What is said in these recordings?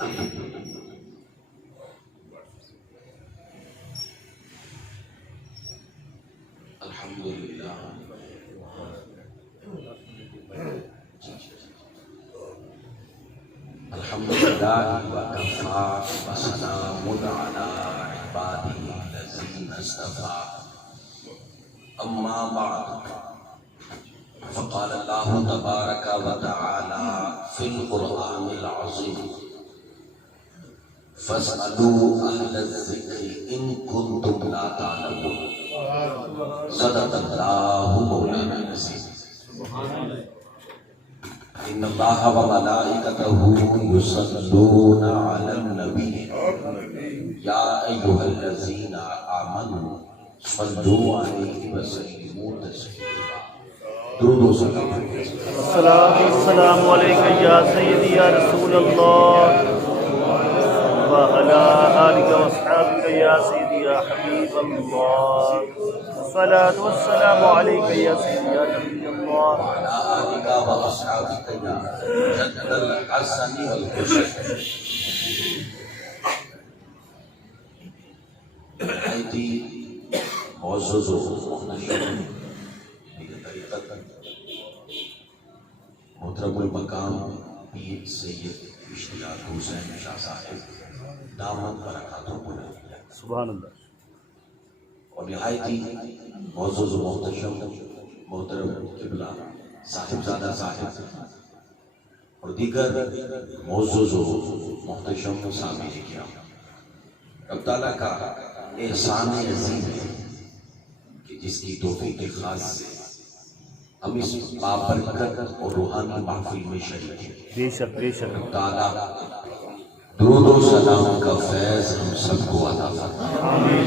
الحمدللہ الحمدللہ وکفا وسلام علی عبادہ الذین اصطفیٰ اما بعد فقال اللہ تبارک و تعالی فی القرآن العظیم فاسألوا اہل الذکر ان کنتم لا تعلمون صدق اللہ مولانا العظیم ان اللہ و ملائکتہ یصلون علی النبی یا ایھا الذین آمنوا صلوا علیہ وسلموا تسلیما درود و سلام السلام علیکم یا سیدی یا رسول اللہ وعلی آلک و اصحابک یا سیدی یا حبیب اللہ الصلاة والسلام علیکم یا سیدی یا نبی اللہ وعلی آلک و اصحابک یا جد الحسن والحسین. آیتی معزز و محترم محترم المقام پیر سید اشتیاق حسین شاہ صاحب دامت برکاتہ بلندیہ سبحان اللہ. اور نہایتی معزز و محتشم محترم قبلہ صاحبزادہ صاحب اور دیگر معزز و محتشم سامعین کرام، رب تعالیٰ کا احسان عظیم ہے کہ جس کی توفیق خاص سے ہم اس بابرکت اور روحانی محفل میں شریک ہیں. بے شک بے شک. رب تعالیٰ درود و سلام کا فیض ہم سب کو عطا فرمائے.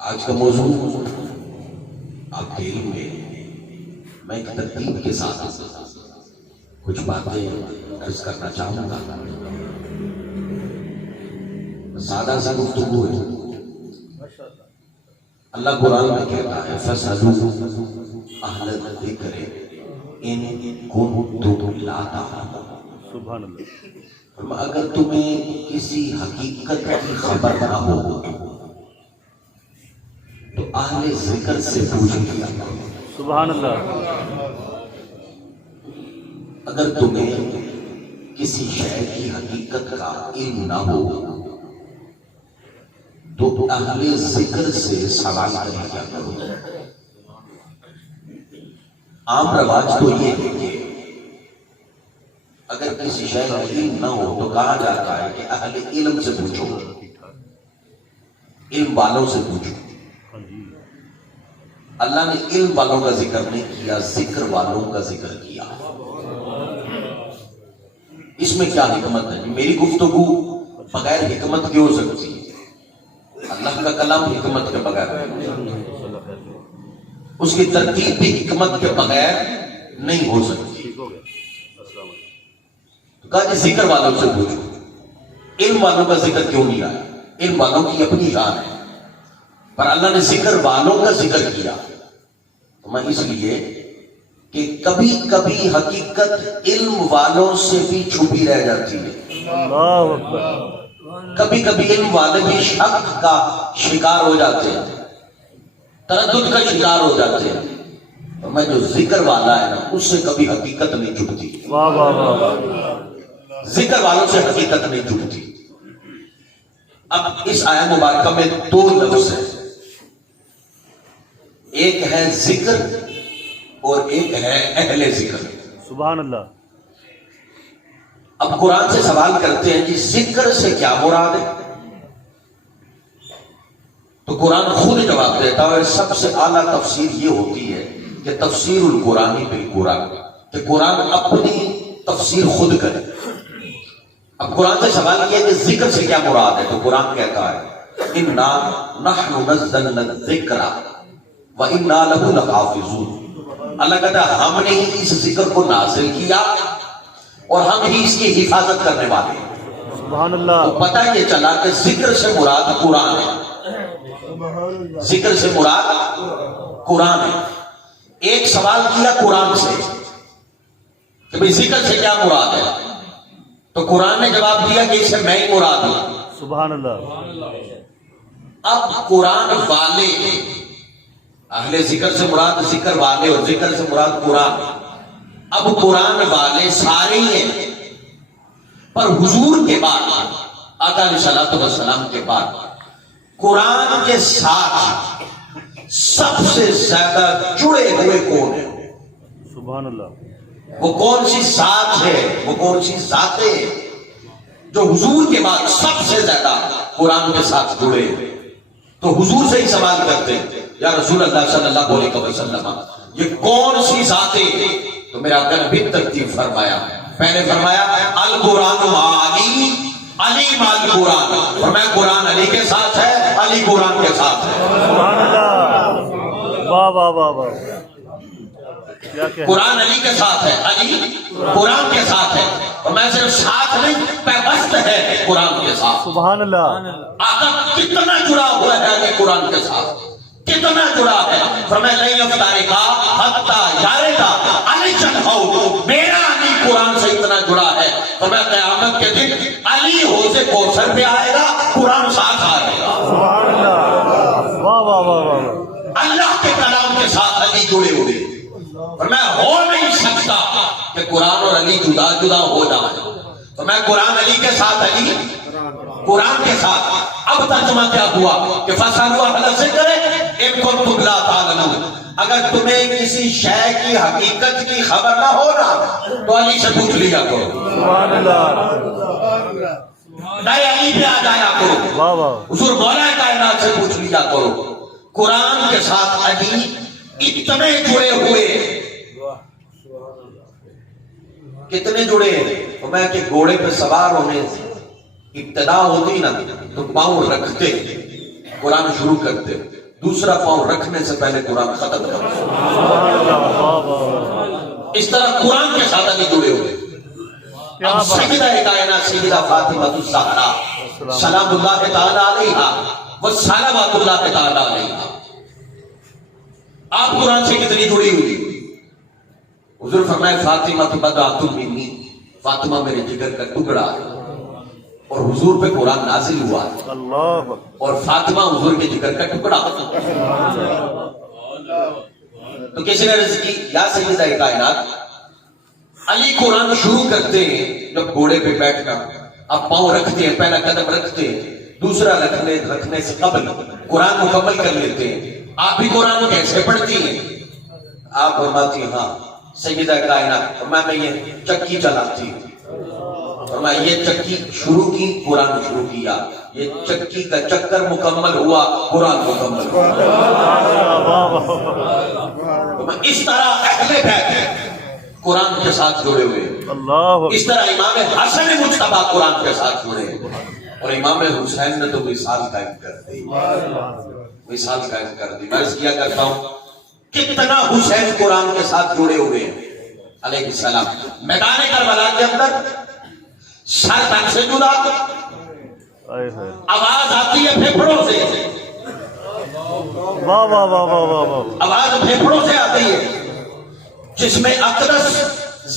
آج کا موضوع آپ کے علم میں میں ایک ترتیب کے ساتھ کچھ باتیں عرض کرنا چاہوں گا. سادہ سی گفتگو ہے. اللہ قرآن میں کہتا ہے فَاسْأَلُوا أَهْلَ الذِّكْرِ إِن كُنتُمْ لَا تَعْلَمُونَ. سبحان اللہ. اگر تمہیں کسی حقیقت کی خبر نہ ہو تو اہل ذکر سے پوچھ لیا. سبحان اللہ. اگر تمہیں کسی شے کی حقیقت کا علم نہ ہو تو اہل ذکر سے سوال کرنے کیا کرو. عام رواج تو یہ ہے کہ اگر کسی شے کا علم نہ ہو تو کہا جاتا ہے کہ اہل علم سے پوچھو، علم والوں سے پوچھو. اللہ نے علم والوں کا ذکر نہیں کیا، ذکر والوں کا ذکر کیا. اس میں کیا حکمت ہے؟ میری گفتگو بغیر حکمت کی ہو سکتی ہے، اللہ کا کلام حکمت کے بغیر، اس کی ترتیب بھی حکمت کے بغیر نہیں ہو سکتی. تو کہا کہ ذکر والوں سے پوچھو. علم والوں کا ذکر کیوں نہیں آیا؟ علم والوں کی اپنی شان ہے، پر اللہ نے ذکر والوں کا ذکر کیا. تو میں اس لیے کہ کبھی کبھی حقیقت علم والوں سے بھی چھپی رہ جاتی ہے. اللہ اکبر. کبھی کبھی علم والے بھی شک کا شکار ہو جاتے ہیں، تردد کا شکار ہو جاتے ہیں. تو میں جو ذکر والا ہے نا اس سے کبھی حقیقت نہیں چھپتی. واہ واہ واہ. ذکر والوں سے حقیقت نہیں چھپتی. اب اس آیت مبارکہ میں دو لفظ ہیں، ایک ہے ذکر اور ایک ہے اہل ذکر. سبحان اللہ. اب قرآن سے سوال کرتے ہیں کہ ذکر سے کیا مراد ہے؟ تو قرآن خود جواب دیتا ہے. سب سے اعلیٰ تفسیر یہ ہوتی ہے کہ تفسیر القرآن بالقرآن، کہ قرآن اپنی تفسیر خود کرے. اب قرآن سے سوال کیا کہ ذکر سے کیا مراد ہے؟ تو قرآن کہتا ہے اِنَّا نَحْنُ نَزَّلْنَا الذِّكْرَ وَإِنَّا لَهُ لَحَافِظُونَ. اللہ کہتا ہے ہم نے ہی اس ذکر کو نازل کیا اور ہم ہی اس کی حفاظت کرنے والے ہیں. سبحان اللہ. تو پتہ یہ چلا کہ ذکر سے مراد قرآن ہے. ذکر سے مراد قرآن ہے. ایک سوال کیا قرآن سے، کہ بھئی ذکر سے کیا مراد ہے؟ تو قرآن نے جواب دیا کہ اسے میں ہی مراد ہوں۔ سبحان اللہ۔ اب قرآن والے، اہل ذکر سے مراد ذکر والے اور ذکر سے مراد قرآن۔ اب قرآن والے سارے ہی ہیں، پر حضور کے بعد، آقا علیہ الصلوۃ والسلام کے بعد قرآن کے ساتھ سب سے زیادہ جڑے ہوئے کون ہیں؟ سبحان اللہ۔ وہ کون سی ذات ہے، وہ کون سی ذاتیں جو حضور کے بعد سب سے زیادہ قرآن کے ساتھ جڑے ہیں؟ تو حضور سے ہی سوال کرتے ہیں، یا رسول اللہ صلی اللہ علیہ وسلم یہ کون سی ذاتیں؟ تو میرا آقا نے بھی ترتیب فرمایا، پہلے فرمایا القرآن مع علی، علی مع القرآن، فرمایا قرآن علی کے ساتھ ہے، علی قرآن کے ساتھ ہے۔ سبحان اللہ۔ واہ واہ واہ واہ، کیا کہ قرآن علی کے ساتھ ہے، علی قرآن کے ساتھ ہے، اور میں صرف ساتھ نہیں پیوست ہے قرآن کے ساتھ۔ سبحان اللہ۔ آقا کتنا جڑا ہوا ہے علی قرآن کے ساتھ، کتنا جڑا ہے؟ فرمایا لن یفترقا حتی یردا علی ہو، میرا علی قرآن سے اتنا جڑا ہے، فرمایا قیامت کے دن علی حوض کوثر پہ آئے گا، قرآن ساتھ آئے گا۔ سبحان اللہ۔ واہ واہ واہ واہ۔ اللہ کے کلام کے ساتھ علی جڑے ہوئے، فرمایا ہو نہیں سکتا کہ قرآن اور علی جدا جدا ہو جائے۔ فرمایا قرآن علی کے ساتھ، علی قرآن کے ساتھ۔ اب ترجمہ کیا ہوا کہ فَاسْأَلُوا أَهْلَ الذِّكْرِ إِن كُنتُمْ لَا تَعْلَمُونَ، اگر تمہیں کسی شے کی حقیقت کی خبر نہ ہو نا تو علی سے پوچھ لیا کرو، سبحان اللہ۔ نئے علی پہ آ جایا کرو، واہ واہ۔ حضور مولا کائنات سے پوچھ لیا کرو۔ قرآن کے ساتھ علی اتنے جڑے ہوئے، کتنے جڑے ہیں؟ تو میں کہ گھوڑے پہ سوار ہونے سے ابتدا ہوتی نا تو پاؤں رکھتے قرآن شروع کرتے، دوسرا پاؤں رکھنے سے پہلے قرآن ختم کرتے۔ سبحان اللہ۔ واہ واہ۔ اس طرح قرآن کے ساتھ علی جڑے ہوئے۔ اب سیدہ کائنات سیدہ فاطمہ الزہرا سلام اللہ تعالی علیہا و صلوات اللہ تعالی علیہا، آپ قرآن سے کتنی جڑی ہوئی؟ حضور فرمائے فاطمہ بضعۃ منی، فاطمہ میرے جگر کا ٹکڑا ہے، اور حضور پہ قرآن نازل ہوا ہے، اللہ۔ اور فاطمہ حضور کے جگر کا ٹکڑا۔ تو کسی نے عرض کی یا سیدہ کائنات، علی قرآن شروع کرتے ہیں جب گھوڑے پہ بیٹھ کر، اب پاؤں رکھتے ہیں، پہلا قدم رکھتے ہیں، دوسرا رکھنے سے قبل قرآن مکمل کر لیتے ہیں۔ آپ بھی قرآن کیسے پڑھتی ہیں؟ آپ فرماتی ہاں سیدہ کائنات، فرمایا میں یہ چکی چلاتی ہوں، فرمایا یہ چکی شروع کی، قرآن شروع کیا، یہ چکی کا چکر مکمل ہوا، قرآن مکمل ہوا۔ اس طرح اہل بیت قرآن کے ساتھ جڑے ہوئے، اللہ۔ اس طرح امام حسن مجتبی قرآن کے ساتھ جڑے، اور امام حسین نے تو مثال قائم کر دی، مثال قائم کر دی۔ میں عرض کیا کرتا ہوں کتنا حسین قرآن کے ساتھ جڑے ہوئے ہیں علیہ السلام۔ میدان کربلا کے اندر سر تن سے جدا، آواز آتی ہے پھیپھڑوں سے، واہ واہ واہ واہ واہ واہ۔ آواز پھیپھڑوں سے آتی ہے، جس میں اقدس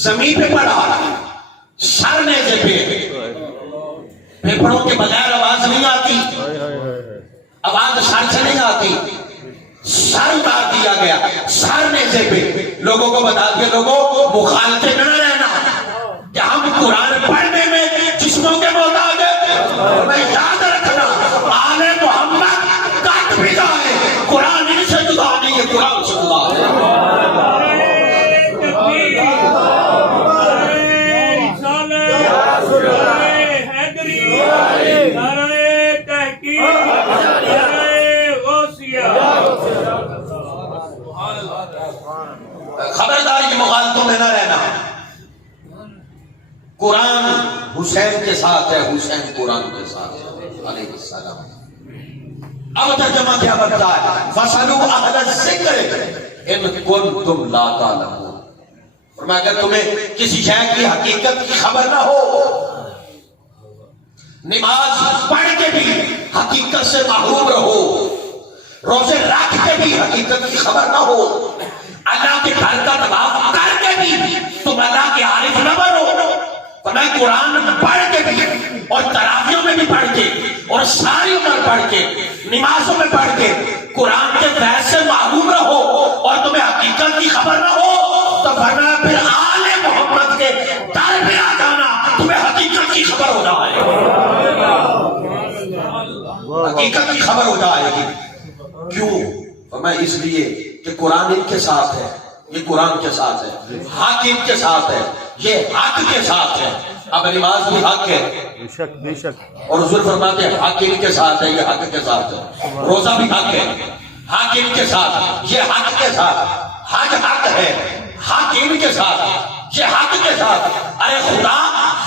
زمین پہ پڑا، سر نیزے پہ، پھیپھڑوں کے بغیر آواز نہیں آتی، آواز سر سے نہیں آتی، سر اتار دیا گیا، سر نیزے پہ، لوگوں کو بتا دیا لوگوں مخالفت میں نہ رہنا کہ ہم قرآن پڑھنے میں جسموں کے محتاج ہیں، میں یاد رکھنا آل محمد کٹ بھی جائے قرآن ان سے جدا نہیں ہے، قرآن سے جدا ہے۔ خبردار کی مخالفتوں میں نہ رہنا، قرآن حسین کے ساتھ ہے، حسین قرآن کے ساتھ ہے علیہ السلام۔ اب ترجمہ کیا بنتا ہے؟ فَاسْأَلُوا أَهْلَ الذِّكْرِ إِن كُنتُمْ لَا تَعْلَمُونَ، فرمایا اگر تمہیں کسی شے کی حقیقت کی خبر نہ ہو، نماز پڑھ کے بھی حقیقت سے محروم رہو، روزے رکھ کے بھی حقیقت کی خبر نہ ہو، اللہ کے گھر کا طواف کر کے بھی تم اللہ کے عارف فرمایا قرآن پڑھ کے بھی اور تراویحوں میں بھی پڑھ کے اور ساری عمر پڑھ کے نمازوں میں پڑھ کے قرآن کے فیض سے معلوم رہو اور تمہیں حقیقت کی خبر نہ ہو تو فرمایا پھر آل محمد کے در پہ آ جانا، تمہیں حقیقت کی خبر ہو جائے گی، حقیقت کی خبر ہو جائے گی۔ کیوں؟ فرمایا اس لیے کہ قرآن ان کے ساتھ ہے، یہ قرآن کے ساتھ ہے، حق ان کے ساتھ ہے، یہ حق کے ساتھ ہے۔ اب نماز بھی حق ہے، بے شک بے شک، اور حضور فرماتے ہیں حق ان کے ساتھ ہے، یہ حق کے ساتھ ہے۔ روزہ بھی حق ہے، حق ان کے ساتھ، یہ حق کے ساتھ، حج حق ہے، حق ان کے ساتھ، یہ حق کے ساتھ۔ ارے خدا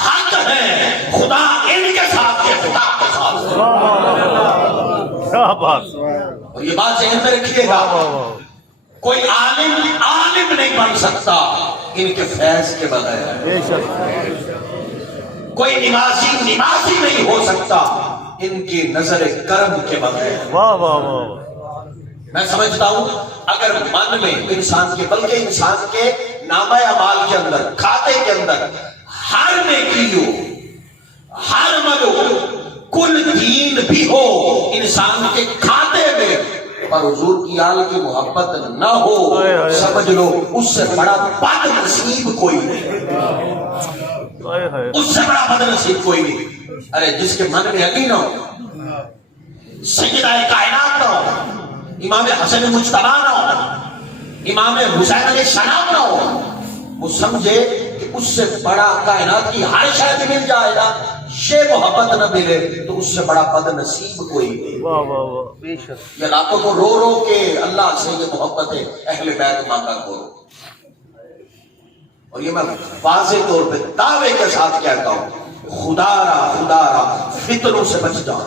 حق ہے، خدا ان کے ساتھ، یہ خدا کے ساتھ ہے۔ کیا بات، اور یہ بات ذہن میں رکھیے گا، کوئی عالم نہیں بن سکتا ان کے فیض کے بغیر، بے شک، کوئی نمازی نہیں ہو سکتا ان کی نظر کرم کے بغیر۔ واہ واہ واہ، میں سمجھتا ہوں اگر من میں انسان کے، بلکہ انسان کے نامہ اعمال کے اندر، کھاتے کے اندر ہر نیکی ہو، ہر عمل ہو، کل دین بھی ہو انسان کے کھاتے میں، پر حضور کی آل کی محبت نہ ہو، سمجھ لو اس سے بڑا بد نصیب کوئی نہیں، اس سے بڑا بد نصیب کوئی نہیں۔ ارے جس کے من میں علی نہ ہو، سیدہ کائنات نہ ہو، امام حسن مجتبی نہ ہو، امام حسین علیہ السلام نہ ہو، وہ سمجھے کہ اس سے بڑا کائنات کی ہر شاید مل جائے گا، یہ محبت نہ ملے تو اس سے بڑا بد نصیب کوئی نہیں۔ واہ واہ واہ، بے شک، یہ راتوں کو رو رو کے اللہ سے یہ محبت ہے اہل بیت مانگا کرو، اور یہ میں واضح طور پہ دعوے کے ساتھ کہتا ہوں، خدا را فتنوں سے بچ جاؤ۔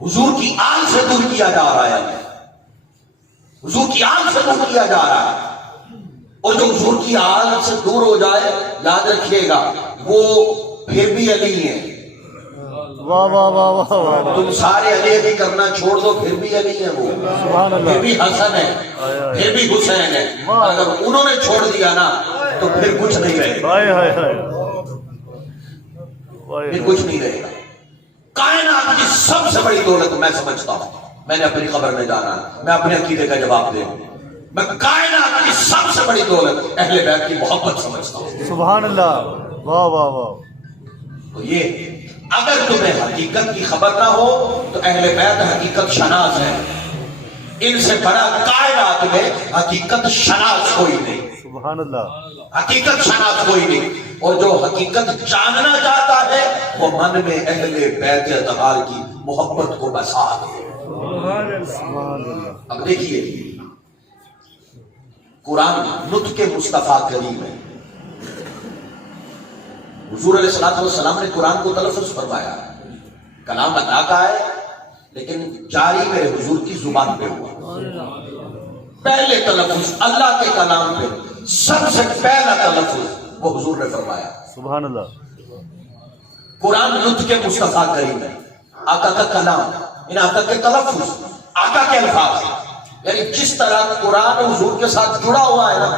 حضور کی آل سے دور کیا جا رہا ہے، حضور کی آل سے دور کیا جا رہا ہے، اور جو حضور کی آل سے دور ہو جائے یاد رکھیے گا وہ پھر بھی علی ہیں۔ واہ واہ واہ واہ واہ، تم سارے علی علی کرنا چھوڑ دو پھر بھی علی ہیں، وہ سبحان اللہ، پھر بھی حسن ہے، پھر بھی حسین ہے، اگر انہوں نے چھوڑ دیا نا تو پھر کچھ نہیں رہے گا، ہائے ہائے ہائے، پھر کچھ نہیں رہے گا۔ کائنات کی سب سے بڑی دولت میں سمجھتا ہوں، میں نے اپنی قبر میں جانا ہے، میں اپنے عقیدے کا جواب دے دوں، میں کائنات کی سب سے بڑی دولت اہل بیت کی محبت سمجھتا ہوں۔ سبحان اللہ، واہ واہ واہ، تو یہ اگر تمہیں حقیقت کی خبر نہ ہو تو اہل بیت حقیقت شناس ہے، ان سے بڑا کائنات میں حقیقت شناس کوئی نہیں، سبحان اللہ، حقیقت شناس کوئی نہیں۔ اور جو حقیقت جاننا چاہتا ہے وہ من میں اہل بیت اطہار کی محبت کو بسا دے۔ سبحان اللہ، اب دیکھیے قرآن نطق مصطفیٰ کریم ہے، حضور علیہ السلام نے قرآن کو تلفظ فرمایا، کلام اللہ کا ہے لیکن جاری میرے حضور کی زبان پہ ہوا۔ پہلے تلفظ اللہ کے کلام پہ، سب سے پہلا تلفظ وہ حضور نے فرمایا۔ سبحان اللہ، قرآن نطق مصطفیٰ کریم ہے، آقا کا کلام، ان آقا کے تلفظ، آقا کے الفاظ، یعنی جس طرح قرآن حضور کے ساتھ جڑا ہوا ہے نا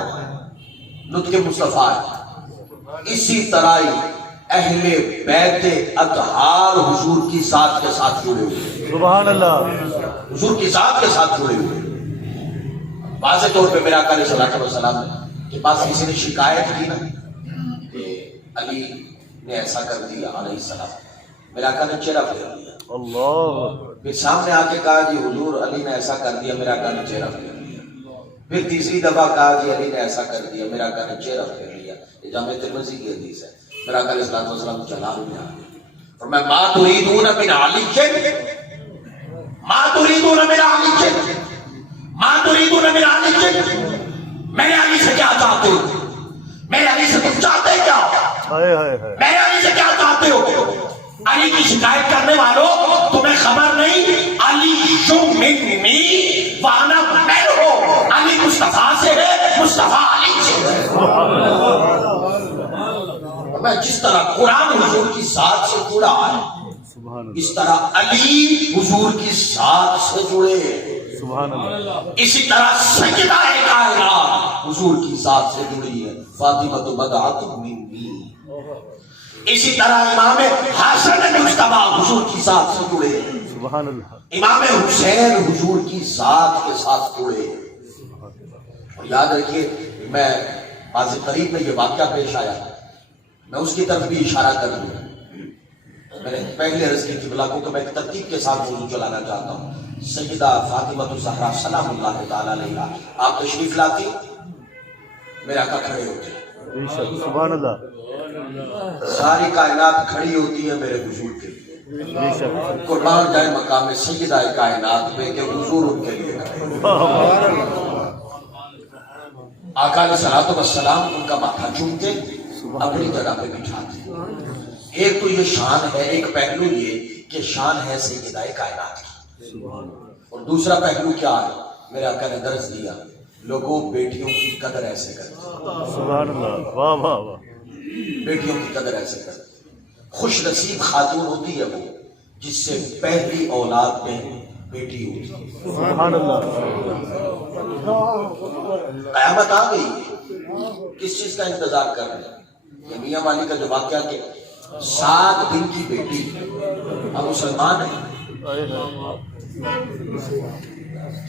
نطق مصطفیٰ ہے، اسی طرح ہی اہل بیت اطہار حضور کی ذات کے ساتھ جڑے ہوئے، سبحان اللہ، حضور کی ذات کے ساتھ جڑے ہوئے۔ واضح طور پہ میرا آقا علیہ السلام کے پاس کسی نے شکایت کی نا کہ علی نے ایسا کر دیا علیہ السلام، میرا آقا نے چہرہ پھیر لیا، اللہ، پھر سامنے آ کے کہا جی حضور علی نے ایسا کر دیا، میرا آقا نے چہرہ پھیر لیا، پھر تیسری دفعہ کہا جی علی نے ایسا کر دیا، میرا آقا نے چہرہ پھیر لیا۔ یہ جامع ترمذی کی حدیث ہے۔ میرا آقا علیہ السلام جلال میں آ گئے، فرمایا ما تريدون من علی، ما تريدون من علی، ما تريدون من علی، میں علی سے کیا چاہتے ہو؟ میں علی سے تم چاہتے کیا؟ ہائے ہائے ہائے، میں علی سے کیا چاہتے ہو؟ علی کی شکایت کرنے والوں تمہیں خبر نہیں، علی منی وانا منہ، علی مصطفیٰ سے ہے، مصطفیٰ علی سے ہے۔ میں جس طرح قرآن حضور کی ذات سے جڑا ہے سبحان اللہ، اس طرح علی حضور کی ذات سے جڑے، سبحان اللہ، اسی طرح سجدہ کائنات حضور کی ذات سے جڑی ہے۔ فاطمہ بضعۃ منی، اسی طرح امام حسن مجتبی حضور کی ذات سے جڑے ہیں، سبحان اللہ. امام حسین حضور کی ذات کے ساتھ جڑے ہیں. اور یاد رکھیے، میں ماضی قریب میں یہ واقعہ پیش آیا، میں اس کی طرف بھی اشارہ کر دوں. میں نے پہلے عرض کی قبلہ کو کہ میں ایک ترتیب کے ساتھ موضوع چلانا چاہتا ہوں. سیدہ فاطمہ الزہرا سلام اللہ تعالی علیہا آپ تشریف لاتی، میرے آقا کھڑے ہوتے، بے شک. سبحان اللہ. ساری کائنات کھڑی ہوتی ہے میرے حضور کے لیے. بے شک. قربان جائے مقام سیدہ کائنات پہ کہ حضور ان کے لیے کھڑے. آقا علیہ الصلوۃ والسلام ان کا ماتھا چومتے، اپنی جگہ پہ بٹھاتے. ایک تو یہ شان ہے، ایک پہلو یہ کہ شان ہے سیدہ کائنات کی، اور دوسرا پہلو کیا ہے، میرے آقا نے درس دیا، لوگوں بیٹیوں کی قدر ایسے کرتے. سبحان اللہ. واہ واہ واہ. بیٹیوں کی قدر ایسے کرتے. خوش نصیب خاتون ہوتی ہے وہ جس سے پہلی اولاد میں بیٹی ہوتی ہے. سبحان اللہ. قیامت آ گئی، کس چیز کا انتظار کر رہے ہیں؟ یہ میاں والی کا جو واقعہ کہ 7 دن کی بیٹی، اب مسلمان ہے،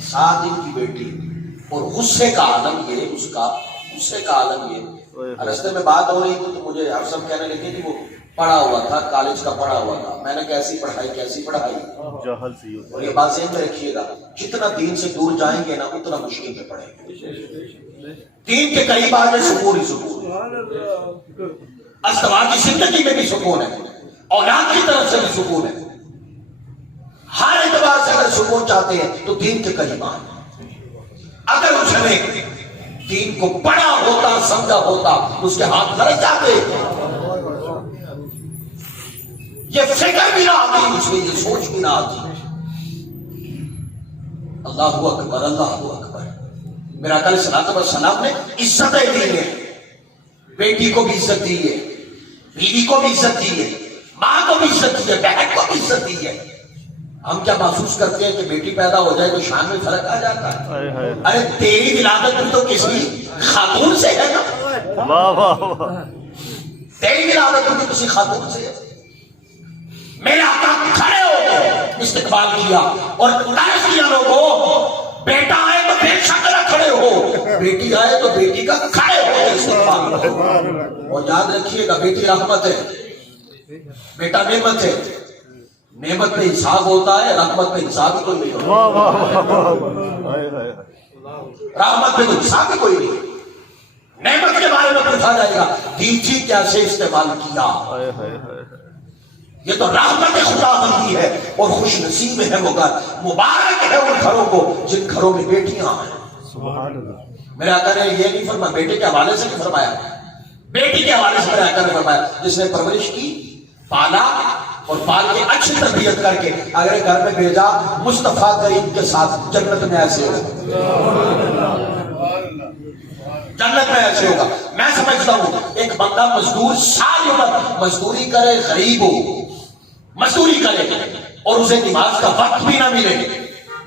7 دن کی بیٹی، اور غصے کا عالم یہ، اس کا غصے کا عالم یہ. رستے میں بات ہو رہی تھی تو مجھے افسر کہنے لگے کہ وہ پڑھا ہوا تھا، کالج کا پڑھا ہوا تھا. میں نے کیسی پڑھائی جہل سے ہوتا اور یہ بات ذہن میں رکھیے گا، جتنا دین سے دور جائیں گے نا اتنا مشکل میں پڑیں گے. دین کے قریب آ جائے سکون ہی سکون، استوار کی زندگی میں بھی سکون ہے، اولاد کی طرف سے بھی سکون ہے. ہر اعتبار سے اگر سکون چاہتے ہیں تو دین کے قریب آئیں. اگر اس نے دین کو پڑھا ہوتا، سمجھا ہوتا، اس کے ہاتھ لڑ جاتے، یہ فکر بھی نہ آتی، اس میں یہ سوچ بھی نہ آتی. اللہ اکبر، اللہ اکبر. میرا آقا علیہ الصلوۃ والسلام نے عزتیں دی ہیں، بیٹی کو بھی عزت دی ہے، بیوی کو بھی عزت دی ہے، ماں کو بھی عزت دی ہے، بہن کو بھی عزت دی ہے. ہم کیا محسوس کرتے ہیں کہ بیٹی پیدا ہو جائے تو شان میں فرق آ جاتا ہے؟ ارے تیری ولادت بھی تو کسی خاتون سے ہے نا. واہ واہ واہ. تیری ولادت بھی کسی خاتون سے ہے. میرے آقا کھڑے ہو گئے، استقبال کیا اور طرز کیا لوگوں، بیٹا آئے تو بے شک نہ کھڑے ہو، بیٹی آئے تو بیٹی کا کھڑے ہو استقبال. اور یاد رکھیے گا، بیٹی رحمت ہے، بیٹا نعمت ہے. نعمت پہ حساب ہوتا ہے، رحمت پہ حساب ہی کوئی نہیں ہوتا. واہ واہ واہ. رحمت پہ تو حساب ہی کوئی نہیں. نعمت کے بارے میں پوچھا جائے گا، دیجی کیسے استعمال کیا. یہ تو رحمت خدا بندی ہے، اور خوش نصیب ہے وہ گھر، مبارک ہے ان گھروں کو جن گھروں میں بیٹیاں ہیں. سبحان اللہ. میرے آقا نے یہ نہیں فرمایا، بیٹے کے حوالے سے نہیں فرمایا، بیٹی کے حوالے سے میرے آقا نے فرمایا جس نے پرورش کی، پالا اور پال کے اچھی تربیت کر کے اگر گھر میں بھیجا، مصطفیٰ کریم کے ساتھ جنت میں ایسے ہوگا، جنت میں ایسے ہوگا. میں سمجھتا ہوں ایک بندہ مزدور ساری عمر مزدوری کرے، غریب ہو، مزدوری کرے اور اسے نماز کا وقت بھی نہ ملے،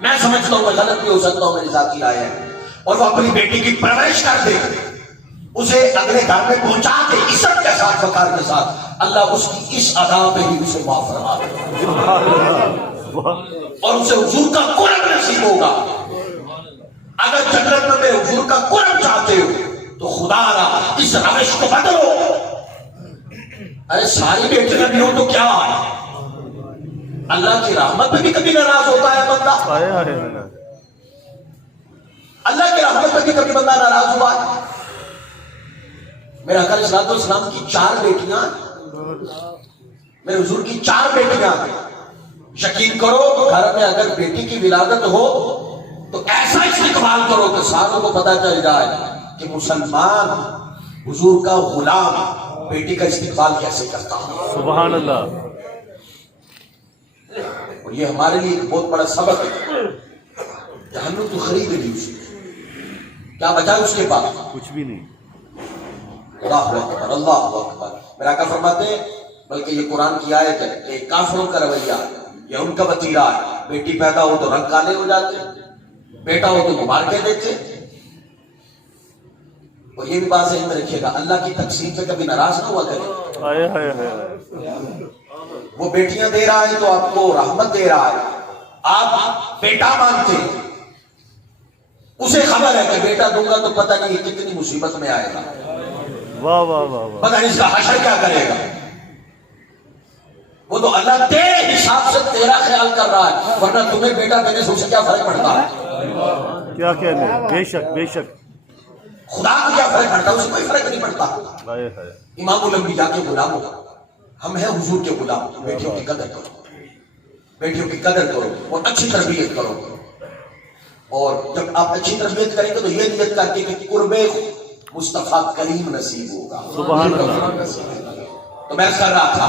میں سمجھتا ہوں میں غلط بھی ہو سکتا ہوں، میری ذاتی رائے ہے، اور وہ اپنی بیٹی کی پرورش کر دے، اسے اگلے گھر میں پہنچا کے عزت کے ساتھ، وقار کے ساتھ، اللہ اس کی اس ادا پہ ہی اسے معاف فرما دے اور اسے حضور کا قرب نصیب ہوگا. اگر جنت میں میرے حضور کا قرب چاہتے ہو تو خدا را اس روش کو بدلو. ارے ساری بیٹیاں بھی ہو تو کیا ہے، اللہ کی رحمت پہ بھی کبھی ناراض ہوتا ہے بندہ، اللہ کی رحمت پہ بھی کبھی بندہ ناراض ہوا ہے. میرے آقا علیہ الصلوۃ والسلام کی 4 بیٹیاں، میرے حضور کی 4 بیٹیاں. یقین کرو گھر میں اگر بیٹی کی ولادت ہو تو ایسا استقبال کرو کہ ساروں کو پتا چل جائے کہ مسلمان حضور کا غلام بیٹی کا استقبال کیسے کرتا ہوں. سبحان اللہ. اور یہ ہمارے لیے ایک بہت بڑا سبق ہے. جہنم تو خرید لی اسے، کیا بچا اس کے پاس؟ کچھ بھی نہیں. اللہ اکبر، اللہ اکبر. میرا آقا فرماتے ہیں بلکہ یہ قرآن کی آیت ہے کہ کافروں کا رویہ، یہ ان کا وتیرہ ہے. بیٹی پیدا ہو تو رنگ کالے ہو جاتے، بیٹا ہو تو مبارکیں دیتے. اور یہ بھی بات ذہن میں رکھیے گا، اللہ کی تقسیم پہ کبھی ناراض نہ ہوا کرے. ہائے ہائے ہائے. وہ بیٹیاں دے رہا ہے تو آپ کو رحمت دے رہا ہے، آپ بیٹا مانتے ہیں، اسے خبر ہے کہ بیٹا دوں گا تو پتہ نہیں کتنی مصیبت میں آئے گا، واہ واہ واہ واہ. پتہ نہیں اس کا حشر کیا کرے گا. وہ تو اللہ تیرے حساب سے تیرا خیال کر رہا ہے، ورنہ تمہیں بیٹا دینے سے اسے کیا فرق پڑتا ہے؟ کیا کہنے. بے شک بے شک. خدا کو کیا فرق پڑتا ہے؟ اسے کوئی فرق نہیں پڑتا. ہائے ہائے. امام الانبیاء کے غلام ہو، ہم ہیں حضور کے غلام. بیٹیوں کی قدر کرو، بیٹیوں کی قدر کرو اور اچھی تربیت کرو. اور جب آپ اچھی تربیت کریں گے تو یہ نیت کر کے کہ قرب مصطفیٰ کریم نصیب ہوگا. سبحان اللہ. تو میں کر رہا تھا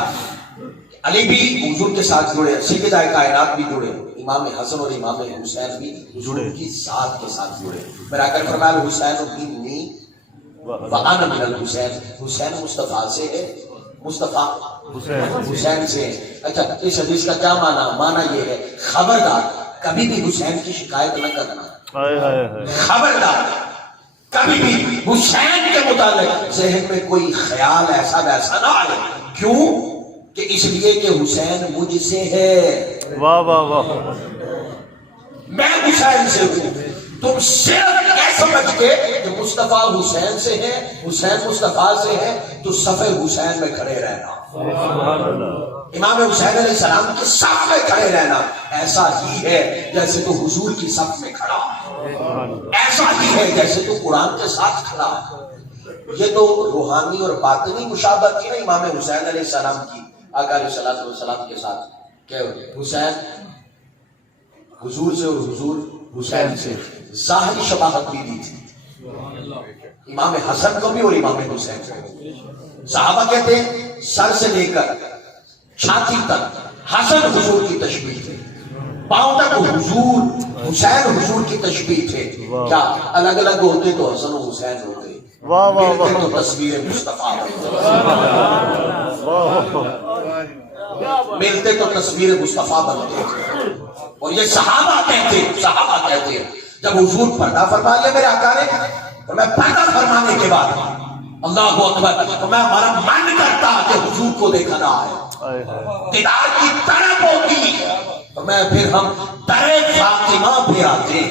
علی بھی حضور کے ساتھ جڑے، سیدہ کائنات بھی جڑے، امام حسن اور امام حسین بھی حضور کی ذات کے ساتھ جڑے. میرا آقا نے فرمایا حسین منی وأنا من الحسین. حسین مصطفیٰ سے ہے، مصطفیٰ حسین سے ہے. اچھا اس حدیث کا کیا معنی یہ ہے، خبردار کبھی بھی حسین کی شکایت نہ کرنا. ہائے ہائے ہائے. خبردار کبھی بھی حسین کے متعلق ذہن میں کوئی خیال ایسا ویسا نہ آئے. کیوں؟ کہ اس لیے کہ حسین مجھ سے ہے، واہ واہ واہ. میں حسین سے ہوں. تم صرف یہ سمجھ کے کہ مصطفیٰ حسین سے ہے، حسین مصطفیٰ سے ہے، تو صف حسین میں کھڑے رہنا، سبحان اللہ. امام حسین علیہ السلام کی صف میں کھڑے رہنا ایسا ہی ہے جیسے تو حضور کی صف میں کھڑا، ایسا ہی ہے جیسے تو قرآن کے ساتھ کھڑا. یہ تو روحانی اور باطنی مشابہت تھی نا امام حسین علیہ السلام کی آقا علیہ الصلوۃ والسلام کے ساتھ، کہ حسین حضور سے اور حضور حسین سے ظاہری شباہت بھی دی تھی، امام حسن کو بھی اور امام حسین کو. صحابہ کہتے ہیں سر سے لے کر چھاتی تک حسن حضور کی تشبیہ تھے، پاؤں تک حضور حسین حضور کی تشبیہ تھے. کیا الگ الگ ہوتے تو حسن و حسین ہوتے، واہ واہ ملتے واہ. تو تصویر مصطفیٰ ہوتے، ملتے تو تصویر مصطفیٰ بنتے تھے. اور یہ صحابہ کہتے ہیں جب حضور پردہ فرما لیا میرے آقا نے، اور میں پردہ فرمانے کے بعد اللہ اکبر تو میں ہمارا من کرتا کہ حضور کو دیکھنا ہے، دیدار کی طرف ہوتی، تو میں پھر ہم در فاطمہ پہ آتے،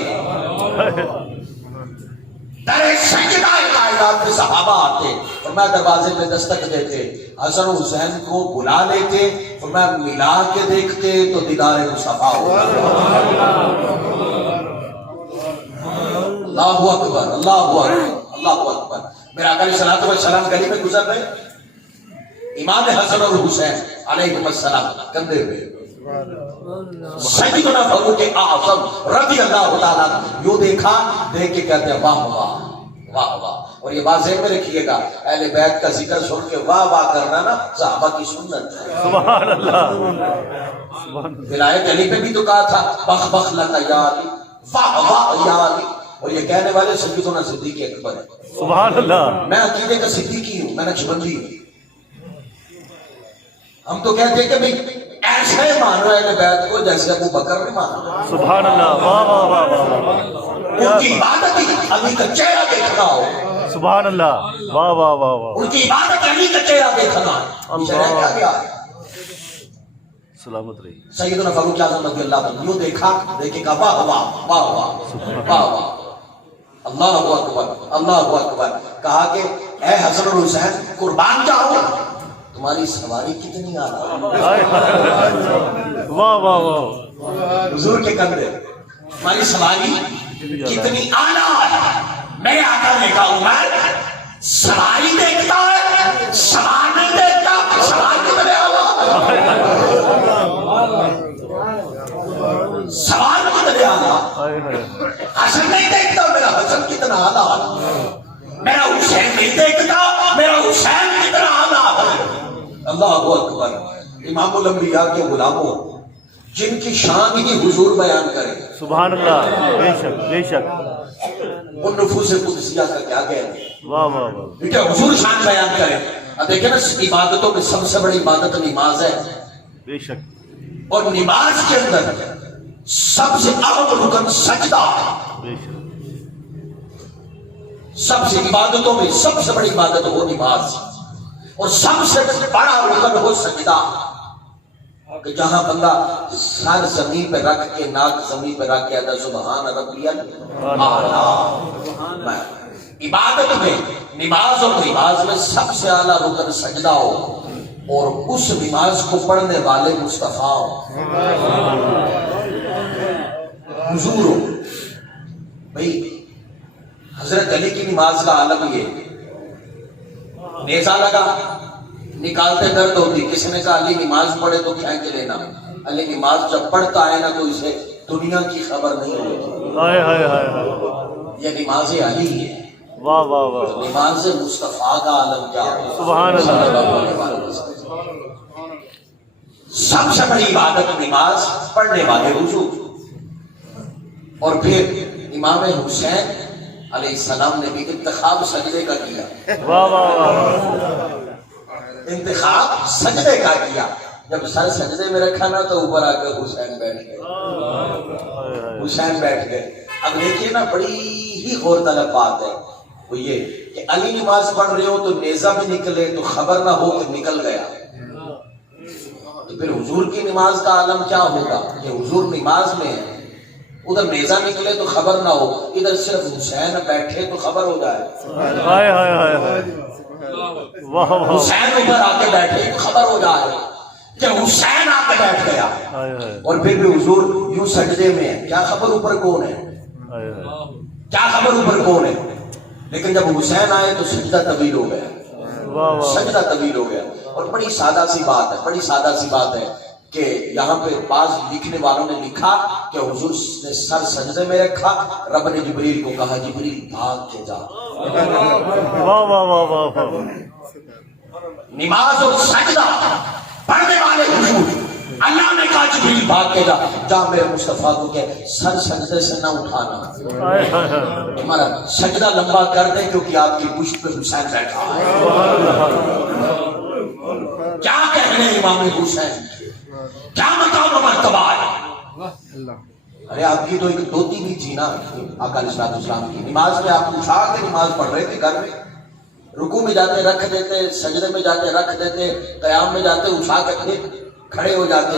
در سجدہ کائنات کے صحابہ آتے اور میں دروازے میں دستک دیتے، حسن و حسین کو بلا لیتے اور میں ملا کے دیکھتے تو دیدار مصطفیٰ ہوتا. اللہ اکبر اللہ اکبر اللہ اکبر. میرا آقا علیہ الصلوۃ والسلام گلی میں گزر رہے، امام حسن اور حسین علیہم السلام کندھے پہ، سیدنا فاروق اعظم رضی اللہ تعالیٰ یوں دیکھا، دیکھ کے کہتے ہیں واہ واہ واہ واہ. اور یہ بات ذہن میں رکھیے گا، اہل بیت کا ذکر سن کے واہ واہ کرنا نا صحابہ کی سنت ہے. سبحان اللہ. ولایت علی پہ بھی تو کہا تھا بخ بخ لک یا علی واہ واہ یا علی، اور یہ کہنے والے سیدنا صدیق اکبر ہے. سبحان اللہ. میں عقیدے کا صدیقی ہوں، میں نقشبندی ہوں. ہم تو کہتے ہیں کہ بھئی ایسے مانو اہل بیت کو جیسے ابو بکر نے مانا. سبحان اللہ. واہ واہ واہ واہ. ان کی عبادت علی کا چہرہ دیکھنا ہو، سبحان اللہ. واہ واہ واہ واہ. ان کی عبادت علی کا چہرہ دیکھنا. سلامت رہی. سیدنا فاروق اعظم رضی اللہ عنہ یوں دیکھا، دیکھے گا واہ واہ واہ واہ واہ واہ. اللہ اکبر اللہ اکبر. کہا کہ اے حسن اور حسین قربان جاؤ، تمہاری سواری کتنی اعلیٰ. واہ واہ واہ. حضور کے کندھے، تمہاری سواری کتنی اعلیٰ ہے. میرے آقا نے کہا عمر سواری دیکھتا ہے، سوار نہیں دیکھتا، سوار کتنے سوال کتنے اعلیٰ. حسن نہیں دیکھتا میرا حسن کتنا اعلیٰ، میرا حسین نہیں دیکھتا میرا حسین کتنا اعلیٰ. اللہ اکبر. امام الانبیاء کے غلاموں جن کی شان ہی حضور بیان کرے، سبحان اللہ. بے شک بے شک. ان نفوس قدسیہ کا کیا کہتے ہیں. واہ واہ واہ. کیونکہ حضور شان بیان کرے. اب دیکھیں نا عبادتوں میں سب سے بڑی عبادت نماز ہے، بے شک. اور نماز کے اندر سب سے اہم رکن سجدہ ہے. بے شک. سب سے عبادتوں میں سب سے بڑی عبادت ہو نماز، اور سب سے بڑا رکن ہو سجدہ، کہ جہاں بندہ سر زمین پہ رکھ کے ناک زمین پہ رکھ کے ادا سبحان ربی الاعلیٰ۔ عبادت میں نماز اور نماز میں سب سے اعلیٰ رکن سجدہ ہو، اور اس نماز کو پڑھنے والے مصطفیٰ ہو، حضور ہو۔ بھئی حضرت علی کی نماز کا عالم یہ، نیزہ لگا نکالتے درد ہوتی، کسی نے کہا علی نماز پڑھے تو کھینچ لینا، علی نماز جب پڑھتا ہے نا تو اسے دنیا کی خبر نہیں ہوتی، یہ نماز علی ہے۔ واہ واہ واہ، نماز مصطفیٰ کا عالم کیا ہے، سبحان صلی اللہ۔ اللہ علیہ وسلم۔ سب سے بڑی عبادت نماز پڑھنے والے حضور، اور پھر امام حسین علیہ السلام نے بھی انتخاب سجدے کا کیا، واہ واہ واہ، انتخاب سجدے کا کیا۔ جب سر سجدے میں رکھا نا تو اوپر آ کے حسین بیٹھ گئے، حسین بیٹھ گئے۔ اب دیکھیے نا، بڑی ہی غور طلب بات ہے، وہ یہ کہ علی نماز پڑھ رہے ہو تو نیزہ بھی نکلے تو خبر نہ ہو کہ نکل گیا، تو پھر حضور کی نماز کا عالم کیا ہوگا کہ حضور نماز میں ہے، ادھر نیزہ نکلے تو خبر نہ ہو، ادھر صرف حسین بیٹھے تو خبر ہو جائے، ہائے ہائے ہائے ہائے، واہ واہ، حسین اوپر آ کے بیٹھے تو خبر ہو جائے کہ حسین آ کے بیٹھ گیا۔ ہائے ہائے اور پھر بھی حضور یوں سجدے میں ہے، کیا خبر اوپر کون ہے، ہائے ہائے، کیا خبر اوپر کون ہے۔ لیکن جب حسین آئے تو سجدہ طویل ہو گیا، واہ واہ، سجدہ طویل ہو گیا۔ اور بڑی سادہ سی بات ہے، بڑی سادہ سی بات ہے کہ یہاں پہ بعض لکھنے والوں نے لکھا کہ حضور نے سر سجدے میں رکھا، رب نے جبریل کو کہا جبریل بھاگ کے جا۔ واہ واہ واہ واہ واہ، نماز اور سجدہ پڑھنے والے حضور، اللہ نے کہا جبریل بھاگ کے جا، جا میرے مصطفیٰ کو کہ سر سجدے سے نہ اٹھانا، ہائے ہائے ہائے، تمہارا سجدہ لمبا کر دیں کیونکہ آپ کی پشت پہ حسین بیٹھا ہے۔ کیا کہنے امام حسین، کیا مقام و مرتبہ ہے۔ ارے آپ کی تو ایک دھوتی بھی تھی نا آقا علیہ السلام کی، نماز میں آپ اٹھا کے نماز پڑھ رہے تھے گھر میں، رکوع میں جاتے رکھ دیتے، سجدے میں جاتے رکھ دیتے، قیام میں جاتے اٹھا کے پھر کھڑے ہو جاتے۔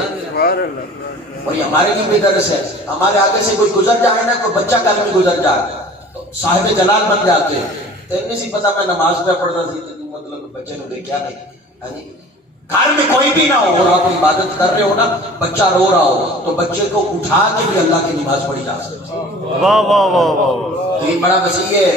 اور یہ ہمارے لیے بھی درس ہے، ہمارے آگے سے کوئی گزر جائے نا، کوئی بچہ گھر میں گزر جائے تو صاحب جلال بن جاتے ہیں، تیرنے سی پتا میں نماز پہ پڑھ رہا تھی، مطلب بچے نے دیکھا نہیں۔ گھر میں کوئی بھی نہ ہو اور آپ عبادت کر رہے ہو نا، بچہ رو رہا ہو تو بچے کو اٹھا کے بھی اللہ کی نماز پڑھی جا سکتی ہے۔ واہ واہ واہ واہ، یہ بڑا وسیع ہے،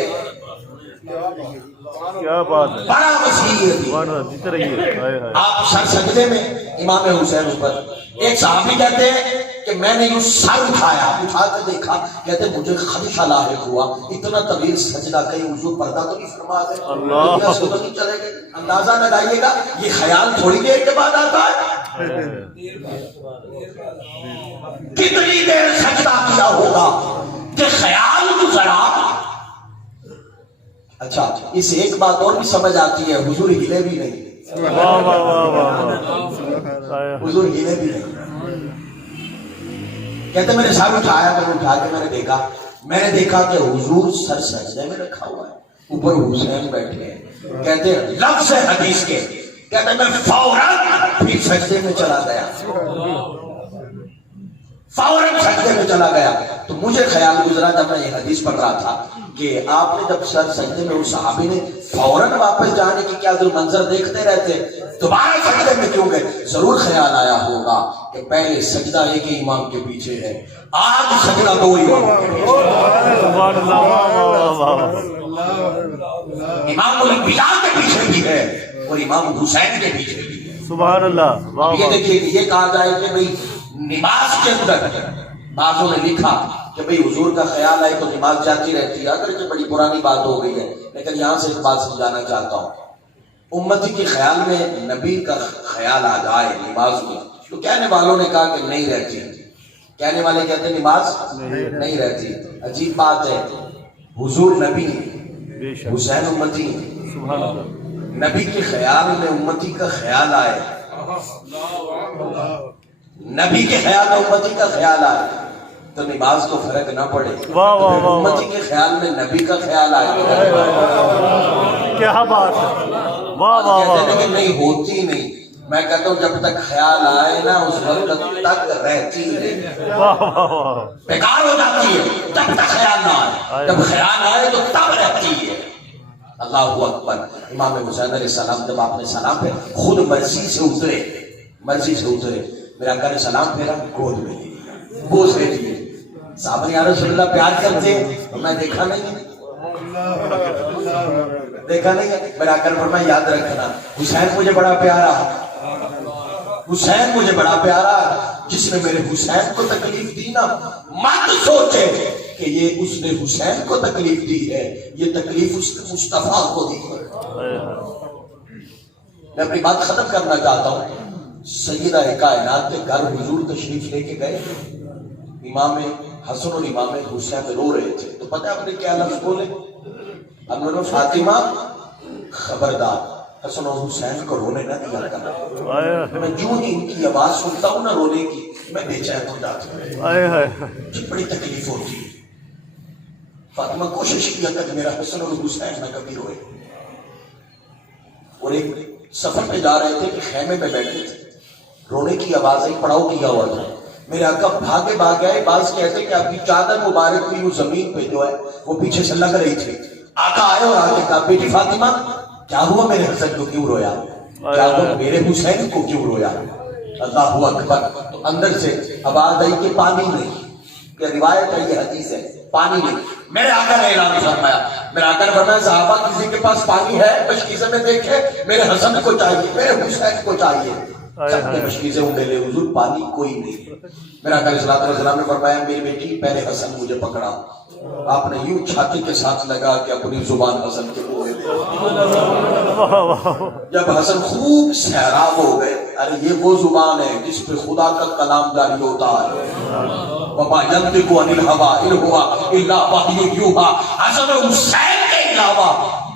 کیا بات ہے، بڑا وسیع ہے۔ سبحان اللہ، جیت رہی ہے، ہائے ہائے، آپ سر سجدے میں امام حسین اوپر، ایک صحابی کہتے ہیں کہ میں نے یوں سر اٹھایا، اٹھا کے دیکھا، کہتے مجھے خدشہ لاحق ہوا، اتنا طویل سجدہ کہیں حضور پردہ تو نہیں فرما دے، اللہ، دنیا سے تو نہیں چلے گئے۔ اندازہ لگائیے گا یہ خیال تھوڑی دیر کے بعد آتا ہے، کتنی دیر سجدہ کیا ہوگا کہ خیال گزرا۔ اچھا، اس ایک بات اور بھی سمجھ آتی ہے، حضور ہلے بھی نہیں، واہ واہ واہ واہ، حضور ہلے بھی نہیں۔ کہتے میں نے سر اٹھایا، میں نے اٹھا کے میں نے دیکھا کہ حضور سر سجدے میں رکھا ہوا ہے، اوپر حسین بیٹھے ہیں۔ کہتے ہیں لفظ حدیث کے، کہتے میں فوراً پھر سجدے میں چلا گیا، فوراً سجدے میں چلا گیا۔ تو مجھے خیال گزرا جب میں یہ حدیث پڑھ رہا تھا کہ آپ نے جب سر سجدے میں، اس صحابی نے فوراً واپس جانے کی کیا منظر دیکھتے رہتے، دوبارہ سجدے میں کیوں گئے؟ ضرور خیال آیا ہوگا کہ پہلے سجدہ ایک ہی امام کے پیچھے ہے، آج سجدہ دو امام کے پیچھے ہے۔ سبحان اللہ، واہ واہ واہ، امام الانبیاء کے پیچھے بھی ہے اور امام حسین کے پیچھے بھی ہے۔ سبحان اللہ، واہ یہ واہ، دیکھیے کہ یہ کہا جائے کہ بھئی نماز کے اندر بعضوں نے لکھا کہ بھئی حضور کا خیال آئے تو نماز جاتی رہتی ہے، اگرچہ بڑی پرانی بات ہو گئی ہے، لیکن یہاں سے ایک بات سمجھانا چاہتا ہوں۔ امتی کے خیال میں نبی کا خیال آ جائے نماز میں تو کہنے والوں نے کہا کہ نہیں رہتی، کہنے والے کہتے ہیں نماز نہیں رہتی۔ عجیب بات ہے، حضور نبی، بے شک، حسین امتی ہیں۔ سبحان اللہ، نبی کے خیال میں امتی کا خیال آئے، نبی کے خیال میں امتی کا خیال آئے تو نماز کو فرق نہ پڑے، واہ واہ پھر واہ امتی کے خیال میں نبی کا خیال آئے گا، کیا بات ہے، واہ واہ کہتے ہیں واہ، کہ نہیں ہوتی نہیں، میں کہتا ہوں جب تک خیال آئے نا اس وقت تک رہتی ہے، واہ واہ واہ، بیکار ہو جاتی ہے جب تک خیال نہ آئے، جب خیال آئے تو تب رہتی ہے۔ اللہ اکبر۔ امام حسین علیہ السلام جب آپ نے سلام پھیرا، خود مرضی سے اترے، میرا آقا نے سلام پھیرا، گود میں لے لیا، بوس لے لیے۔ صحابہ نے یا رسول اللہ پیار کرتے ہیں، میں دیکھا نہیں، میرا آقا نے فرمایا یاد رکھنا حسین مجھے بڑا پیارا، جس نے میرے حسین کو تکلیف دی نا، مت سوچے کہ یہ اس نے حسین کو تکلیف دی ہے، یہ تکلیف اس نے مصطفیٰ کو دی ہے۔ میں اپنی بات ختم کرنا چاہتا ہوں۔ سیدہ کائنات کے گھر حضور تشریف لے کے گئے، امام حسن اور امام حسین رو رہے تھے، تو پتہ ہے آپ نے کیا لفظ بولے؟ انور و فاطمہ خبردار حسن اور حسین کو رونے نہ دیا کرنا، میں جو ہی ان کی آواز سنتا ہوں نا رونے کی، میں بے چین ہو جاتا ہوں، جب بڑی تکلیف ہوتی ہے۔ فاطمہ کوشش کیا کہ میرا حسن اور حسین نہ کبھی روئے، اور ایک سفر پہ جا رہے تھے کہ خیمے پہ بیٹھے تھے، رونے کی آواز آئی، پڑاؤ کیا ہوا تھا، میرے آقا بھاگ گئے، بعض کہتے کہ آپ کی چادر مبارک بھی وہ زمین پہ جو ہے وہ پیچھے سے لگ رہی تھی، آقا آئے اور آگے کہا بیٹی فاطمہ کیا ہوا میرے حسن کو کیوں رویا، کیا ہوا میرے حسین کو کیوں رویا؟ اللہ اکبر۔ تو اندر سے آواز آئی کہ پانی نہیں، کہ روایت ہے یہ حدیث ہے، پانی نہیں۔ میرے آقا نے اعلان فرمایا، میرے آقا نے فرمایا صحابہ کسی کے پاس پانی ہے مشکیزے میں دیکھے، میرے حسن کو چاہیے، میرے حسین کو چاہیے، سب نے مشکیزے اونڈے لے، حضور پانی کوئی نہیں۔ میرا آقا علیہ السلام نے فرمایا میری بیٹی پہلے حسن مجھے پکڑا، آپ نے یوں چھاتی کے ساتھ لگا کہ اپنی زبان حسن کے منہ میں دے، جب حسن خوب سیراب ہو گئے، ارے یہ وہ زبان ہے جس پہ خدا کا کلام جاری ہوتا ہے، وَمَا يَنطِقُ عَنِ الْهَوَىٰ إِنْ هُوَ إِلَّا وَحْيٌ يُوحَىٰ۔ حسن اور حسین کے علاوہ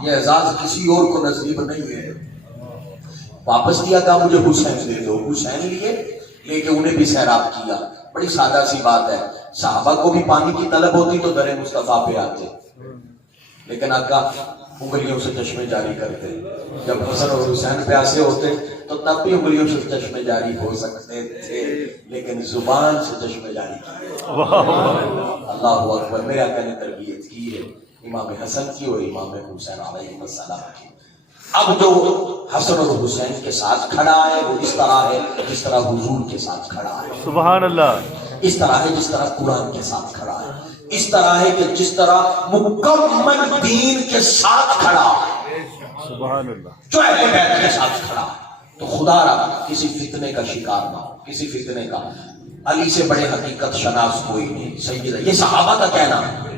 یہ اعزاز کسی اور کو نصیب نہیں ہے۔ واپس دیا کہا مجھے حسین دے دو، حسین لیے لے کے انہیں بھی سیراب کیا۔ بڑی سادہ سی بات ہے، صحابہ کو بھی پانی کی طلب ہوتی تو در مصطفیٰ پہ آتے، لیکن آقا انگلیوں سے چشمے جاری کرتے، جب حسن اور حسین پیاسے ہوتے تو تب بھی انگلیوں سے چشمے جاری ہو سکتے تھے، لیکن زبان سے چشمے جاری کیے۔ اللہ اکبر۔ میرے آقا نے تربیت کی ہے امام حسن کی اور امام حسین علیہ السلام کی۔ اب جو حسن اور حسین کے ساتھ کھڑا ہے وہ اس طرح ہے جس طرح حضور کے ساتھ کھڑا ہے، سبحان اللہ، اس طرح ہے جس طرح قرآن کے ساتھ کھڑا ہے، اس طرح ہے کہ جس طرح مکمل دین کے ساتھ کھڑا ہے، سبحان اللہ، جو اہل بیت کے ساتھ کھڑا ہے۔ تو خدا را کسی فتنے کا شکار نہ ہو، کسی فتنے کا۔ علی سے بڑے حقیقت شناس کوئی نہیں، سیدہ یہ صحابہ کا کہنا ہے،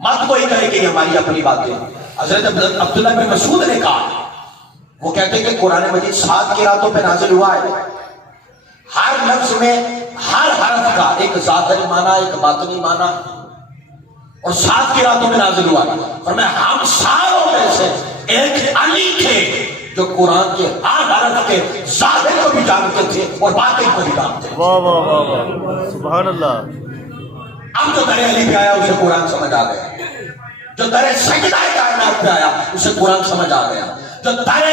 مت کوئی کہے کہ یہ ہماری اپنی باتیں۔ حضرت عبداللہ بن مسعود نے کہا، وہ کہتے ہیں کہ قرآن مجید 7 کی راتوں پہ نازل ہوا ہے، ہر لفظ میں ہر حرف کا ایک ظاہری معنی ایک باطنی معنی، اور 7 کی راتوں میں نازل ہوا ہے۔ فرمایا ہم ساروں میں سے ایک علی تھے جو قرآن کے ہر حرف کے ظاہر کو بھی جانتے تھے اور باطن کو بھی جانتے تھے۔ واہ واہ واہ واہ، سبحان اللہ۔ اب جو در علی پہ آیا اسے قرآن سمجھ آ گیا، جو در سجدہ کائنات پہ آیا اسے قرآن سمجھ آ گیا، جو در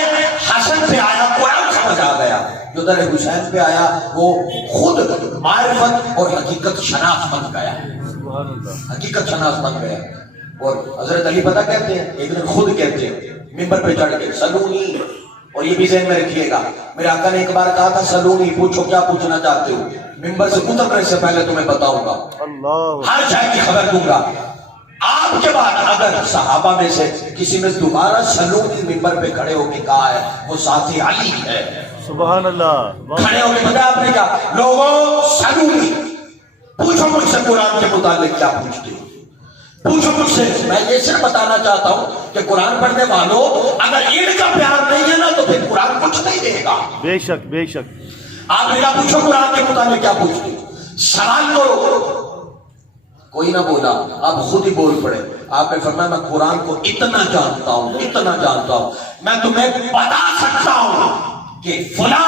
حسن پہ آیا قرآن سمجھ آ گیا، جو در حسین پہ آیا وہ خود معرفت اور حقیقت شناس بن گیا، حقیقت شناس بن گیا۔ اور حضرت علی پتہ کہتے ہیں، ایک دن خود کہتے ہیں ممبر پہ چڑھ کے سلونی، اور یہ بھی ذہن میں رکھیے گا، میرے آقا نے ایک بار کہا تھا سلونی، پوچھو کیا پوچھنا چاہتے ہو، ممبر سے اترنے سے پہلے تمہیں بتاؤں گا، ہر شے کی خبر دوں گا۔ آپ کے بعد اگر صحابہ میں سے کسی نے دوبارہ سلونی ممبر پہ کھڑے ہو کے کہا ہے وہ ساتھی علی ہے۔ سبحان اللہ۔ کھڑے ہو کے بتایا آپ نے کہا لوگوں سلونی، پوچھو مجھ سے قرآن کے متعلق کیا پوچھتے ہو، پوچھو مجھ سے۔ میں یہ صرف بتانا چاہتا ہوں کہ قرآن پڑھنے والوں اگر ان کا پیار نہیں ہے نا تو پھر قرآن کچھ نہیں دے گا۔ بے شک بے شک۔ آپ میرا پوچھو قرآن کے متعلق کیا پوچھتے ہو، سوال کرو۔ کوئی نہ بولا، آپ خود ہی بول پڑے۔ آپ نے فرمایا میں قرآن کو اتنا جانتا ہوں، اتنا جانتا ہوں، میں تمہیں بتا سکتا ہوں کہ فلاں